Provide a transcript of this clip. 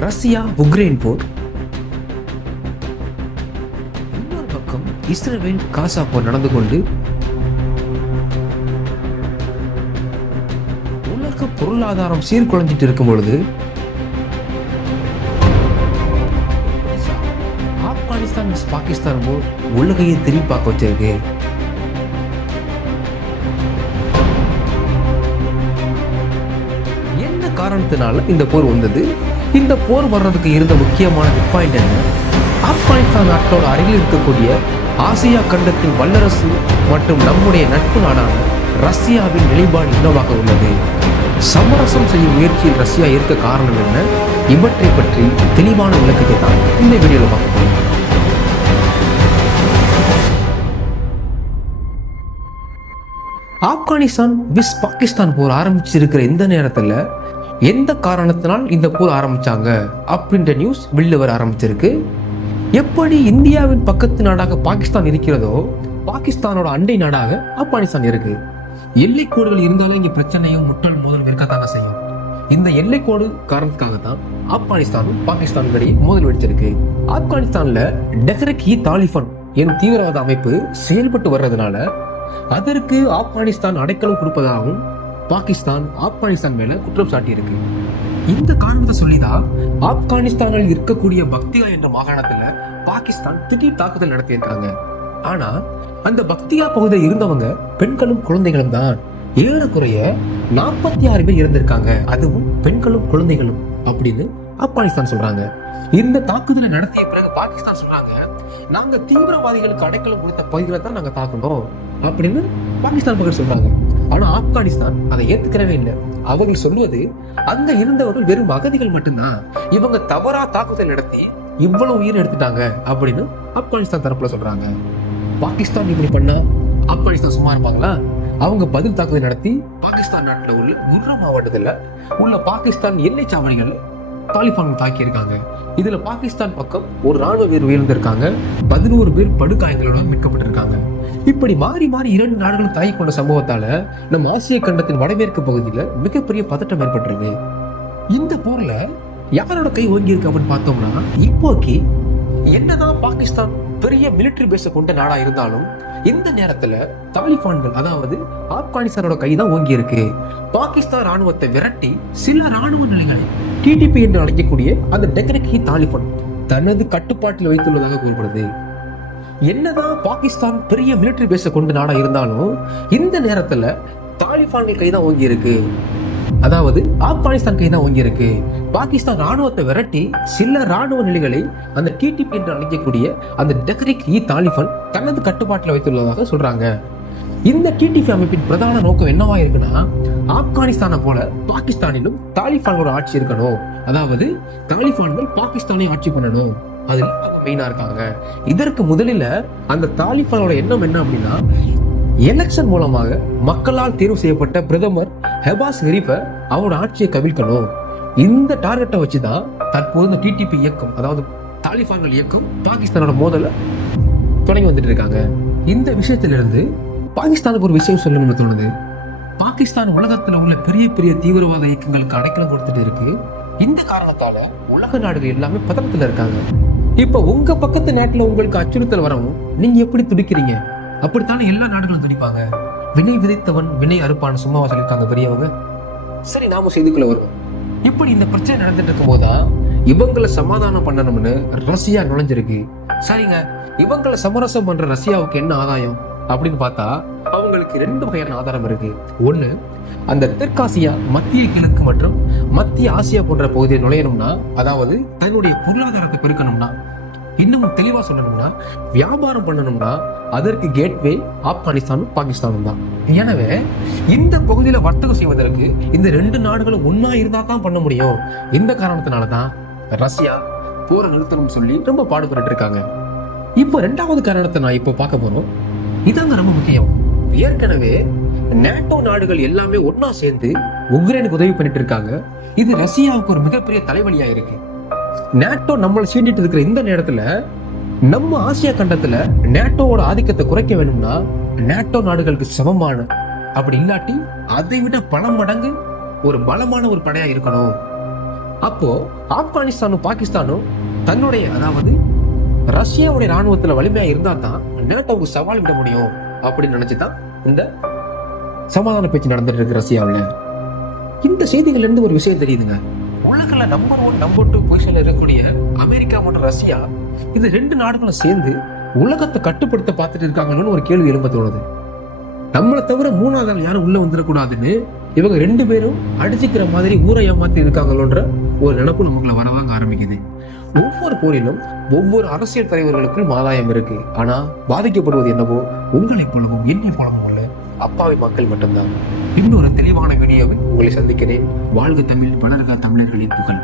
Russia Ukraine போர், இன்னொரு பக்கம் Israel Gaza போர் நடந்து கொண்டு உலக பொருளாதாரம் சீர்குலைஞ்சிட்டு இருக்கும் பொழுது ஆப்கானிஸ்தான் பாகிஸ்தான் போர் உலகையே திரும்பி பார்க்க வச்சிருக்கு. என்ன காரணத்தினால இந்த போர் வந்தது? இந்த போர் வர்றதுக்கு இருந்த முக்கியமான பாயிண்ட் என்ன? ஆப்கானிஸ்தான் நாட்டோட அருகில் இருக்கக்கூடிய ஆசியா கண்டத்தின் வல்லரசு மற்றும் நம்முடைய நட்பு நாடான ரஷ்யாவின் நிலைப்பாடு என்னவாக உள்ளது? சமரசம் செய்யும் முயற்சியில் ரஷ்யா இருக்க காரணம் என்ன? இவற்றை பற்றி தெளிவான விளக்கத்தை தான் இந்த வீடியோவில் பார்க்க போறோம். ஆப்கானிஸ்தான் பாகிஸ்தான் போர் ஆரம்பிச்சிருக்கிற இந்த நேரத்தில் எந்த காரணத்தினால் இந்த போர் ஆரம்பிச்சாங்க அப்படின்ற நியூஸ் வெளில வர ஆரம்பிச்சிருக்கு. எப்படி இந்தியாவின் பக்கத்து நாடாக பாகிஸ்தான் இருக்கிறதோ, பாகிஸ்தானோட அண்டை நாடாக ஆப்கானிஸ்தான் இருக்கு. எல்லைக்கோடுகள் இருந்தாலும் இங்க பிரச்சனையும் முட்டல் மோதல் இருக்கத்தாங்க செய்யும். இந்த எல்லைக்கோடு காரணத்துக்காக தான் ஆப்கானிஸ்தானும் பாகிஸ்தான் இடையே மோதல் வெடிச்சிருக்கு. ஆப்கானிஸ்தான்ல டெஹ்ரிக்-இ-தாலிபான் எனும் தீவிரவாத அமைப்பு செயல்பட்டு வர்றதுனால அதற்கு ஆப்கானிஸ்தான் அடைக்கலம் கொடுப்பதாகவும் பாகிஸ்தான் ஆப்கானிஸ்தான் மேல குற்றம் சாட்டி இருக்கு. இந்த காரணத்தை சொல்லிதான் ஆப்கானிஸ்தானில் இருக்கக்கூடிய பக்தியா என்ற மாகாணத்துல பாகிஸ்தான் திடீர் தாக்குதல் நடத்தியிருக்காங்க. ஆனா அந்த பக்தியா பகுதியில் இருந்தவங்க பெண்களும் குழந்தைகளும் தான். ஏறக்குறைய 46 பேர் இறந்திருக்காங்க, அதுவும் பெண்களும் குழந்தைகளும் அப்படின்னு ஆப்கானிஸ்தான் சொல்றாங்க. இந்த தாக்குதலை நடத்திய பிறகு பாகிஸ்தான் சொல்றாங்க, நாங்க தீவிரவாதிகளுக்கு அடைக்கலம் கொடுத்த பகுதிகளை தான் நாங்க தாக்கணும் அப்படின்னு பாகிஸ்தான் பக்கம் சொல்றாங்க. ஆனா ஆப்கானிஸ்தான் அதை ஏத்துக்கிறவே இல்லை. அவர்கள் சொல்வது அங்க இருந்தவர்கள் வெறும் அகதிகள் மட்டும்தான், இவங்க தவறா தாக்குதல் நடத்தி இவ்வளவு உயிர் எடுத்துட்டாங்க அப்படின்னு ஆப்கானிஸ்தான் தரப்புல சொல்றாங்க. பாகிஸ்தான் இப்படி பண்ணா ஆப்கானிஸ்தான் சும்மா இருப்பாங்களா? அவங்க பதில் தாக்குதல் நடத்தி பாகிஸ்தான் நாட்டில் உள்ள குர்ரா மாவட்டத்தில் உள்ள பாகிஸ்தான் எல்லை சாவடிகள் தாலிபான் தாக்கி இருக்காங்க. இதுல பாகிஸ்தான் பக்கம் ஒரு ராணுவ வீரர் உயிர்ந்திருக்காங்க, 11 பேர் படுகாயங்களோட மீட்கப்பட்டிருக்காங்க. இப்படி மாறி மாறி 2 நாடுகளும் தாக்கி கொண்ட சம்பவத்தால நம்ம ஆசிய கண்டத்தின் வடமேற்கு பகுதியில மிகப்பெரிய பதட்டம் ஏற்பட்டிருக்கு. இந்த போர்ல யாரோட கை ஓங்கி இருக்கு அப்படின்னு பார்த்தோம்னா, இப்போக்கி என்னதான் பாகிஸ்தான் பெரிய மிலிட்டரி பேஸ கொண்ட நாடா இருந்தாலும் இந்த நேரத்துல தாலிபான்கள், அதாவது ஆப்கானிஸ்தானோட கைதான் ஓங்கி இருக்கு. பாகிஸ்தான் ராணுவத்தை விரட்டி சில ராணுவ நிலைகளை டிடிபி என்று அழைக்கக்கூடிய அந்த டெஹ்ரிக்-இ-தாலிபான் தனது கட்டுப்பாட்டில் வைத்துள்ளதாக கூறப்படுது. என்னதான் பாகிஸ்தான் பெரிய மிலிட்டரி பேஸ கொண்ட நாடா இருந்தாலும் இந்த நேரத்துல தாலிபான்கள் கைதான் ஓங்கி இருக்கு, அதாவது ஆப்கானிஸ்தான் கைதான் ஓங்கி இருக்கு. பாகிஸ்தான் ராணுவத்தை விரட்டி சில ராணுவ நிலைகளை அந்த டிடிபி என்று அழைக்கக்கூடிய அந்த டெஹ்ரிக்-இ-தாலிபான் தனது கட்டுப்பாட்டில் வைத்துள்ளதாக சொல்றாங்க. இந்த டிடிபி அமைப்பின் பிரதான நோக்கம் என்னவா இருக்குன்னா, ஆப்கானிஸ்தானை போல பாகிஸ்தானிலும் தாலிபான்களோட ஆட்சி இருக்கணும், அதாவது தாலிபான்கள் பாகிஸ்தானை ஆட்சி பண்ணணும், அதுல மெயினா இருக்காங்க. இதற்கு முதலில் அந்த தாலிபானோட எண்ணம் என்ன அப்படின்னா, எலெக்ஷன் மூலமாக மக்களால் தேர்வு செய்யப்பட்ட பிரதமர் ஹெபாஸ் ஷெரீஃபை அவரோட ஆட்சியை கவிழ்க்கணும். இந்த டார்கெட்டை வச்சுதான் தற்போது இந்த டிடிபி இயக்கம், அதாவது தாலிபான்கள் இயக்கம் பாகிஸ்தானோட மோதலை தொடங்கி வந்துட்டு இருக்காங்க. இந்த விஷயத்திலிருந்து பாகிஸ்தானுக்கு ஒரு விஷயம் சொல்லணும்னு தோணுது. பாகிஸ்தான் உலகத்துல உள்ள பெரிய பெரிய தீவிரவாத இயக்கங்களுக்கு அடைக்கலம் கொடுத்துட்டு இருக்கு. இந்த காரணத்தால உலக நாடுகள் எல்லாமே பதட்டத்துல இருக்காங்க. இப்ப உங்க பக்கத்து நாட்டுல உங்களுக்கு அச்சுறுத்தல் வரவும் நீங்க எப்படி துடிக்கிறீங்க? அப்படித்தானே எல்லா நாடுகளும் துடிப்பாங்க. வினை விதைத்தவன் வினை அறுப்பான்னு சும்மாவா சொல்லியிருக்காங்க பெரியவங்க? சரி, நாம செய்திக்குள்ள வருவோம். இப்படி இந்த பிரச்சனை நடந்துட்டு இருக்கும் போதுதான் இவங்களை சமாதானம் பண்ணணும்னு ரஷ்யா நுழைஞ்சிருக்கு. சரிங்க, இவங்களை சமரசம் பண்ற ரஷ்யாவுக்கு என்ன ஆதாயம் அப்படின்னு பார்த்தா அவங்களுக்கு 2 வகையான ஆதாரம் இருக்கு. ஒண்ணு, அந்த தெற்காசியா, மத்திய கிழக்கு மற்றும் மத்திய ஆசியா போன்ற பகுதியை நுழையணும்னா, அதாவது தன்னுடைய பொருளாதாரத்தை பெருக்கணும்னா, இன்னும் தெளிவா சொல்லணும்னா வியாபாரம் பண்ணணும்னா அதற்கு கேட்வே ஆப்கானிஸ்தானும் பாகிஸ்தானும் தான். எனவே இந்த பகுதியில வர்த்தகம் செய்வதற்கு இந்த 2 நாடுகளும் ஒன்னா இருந்தா தான் பண்ண முடியும். இந்த காரணத்தினாலதான் ரஷ்யா போரை நிறுத்தணும்னு சொல்லி ரொம்ப பாடுபட்டு இருக்காங்க. இப்போ 2வது காரணத்தை நான் இப்போ பார்க்க போறோம். இதாங்க ரொம்ப முக்கியம். ஏற்கனவே நேட்டோ நாடுகள் எல்லாமே ஒன்னா சேர்ந்து உக்ரைனுக்கு உதவி பண்ணிட்டு இருக்காங்க. இது ரஷ்யாவுக்கு ஒரு மிகப்பெரிய தலைவலியா இருக்கு. நேட்டோ நம்மளை சீண்டிட்டு இருக்கிற இந்த நேரத்துல நம்ம ஆசியா கண்டத்துல நேட்டோவோட ஆதிக்கத்தை குறைக்க வேணும்னா நேட்டோ நாடுகளுக்கு சமமான, அப்படி இல்லாட்டி அதை விட பல மடங்கு ஒரு பலமான ஒரு படையா இருக்கணும். அப்போ ஆப்கானிஸ்தானும் பாகிஸ்தானும் தன்னுடைய, அதாவது ரஷ்யாவுடைய ராணுவத்துல வலிமையா இருந்தா தான் நேட்டோவுக்கு சவால் விட முடியும் அப்படின்னு நினைச்சுதான் இந்த சமாதான பேச்சு நடந்துட்டு இருக்கு ரஷ்யாவில். இந்த செய்திகள் இருந்து ஒரு விஷயம் தெரியுதுங்க. உலகில் நம்பர் 1 நம்பர் 2 பொசிஷன்ல இருக்கக்கூடிய அமெரிக்கா மற்றும் ரஷ்யா, இது 2 நாடுகளும் சேர்ந்து உலகத்தை கட்டுப்படுத்த பார்த்துட்டு இருக்காங்கன்னு ஒரு கேள்வி எழும்ப தோணுது. நம்மளை தவிர 3வது ஆள் யாரும் உள்ள வந்துடக்கூடாதுன்னு இவங்க 2 பேரும் அடிச்சுக்கிற மாதிரி ஊரை ஏமாத்தி இருக்காங்களோன்ற ஒரு நினைப்பு நமக்குள்ள வரவாங்க ஆரம்பிக்குது. ஒவ்வொரு போரிலும் ஒவ்வொரு அரசியல் தலைவர்களுக்கும் ஆதாயம் இருக்கு. ஆனா பாதிக்கப்படுவது என்னவோ உங்களைப் போலவும் என்னை போலவும் உள்ள அப்பாவி மக்கள் மட்டும்தான். இன்னொரு தெளிவான வீடியோவில் உங்களை சந்திக்கிறேன். வாழ்க தமிழ், வளர்க தமிழர்களின் புகழ்.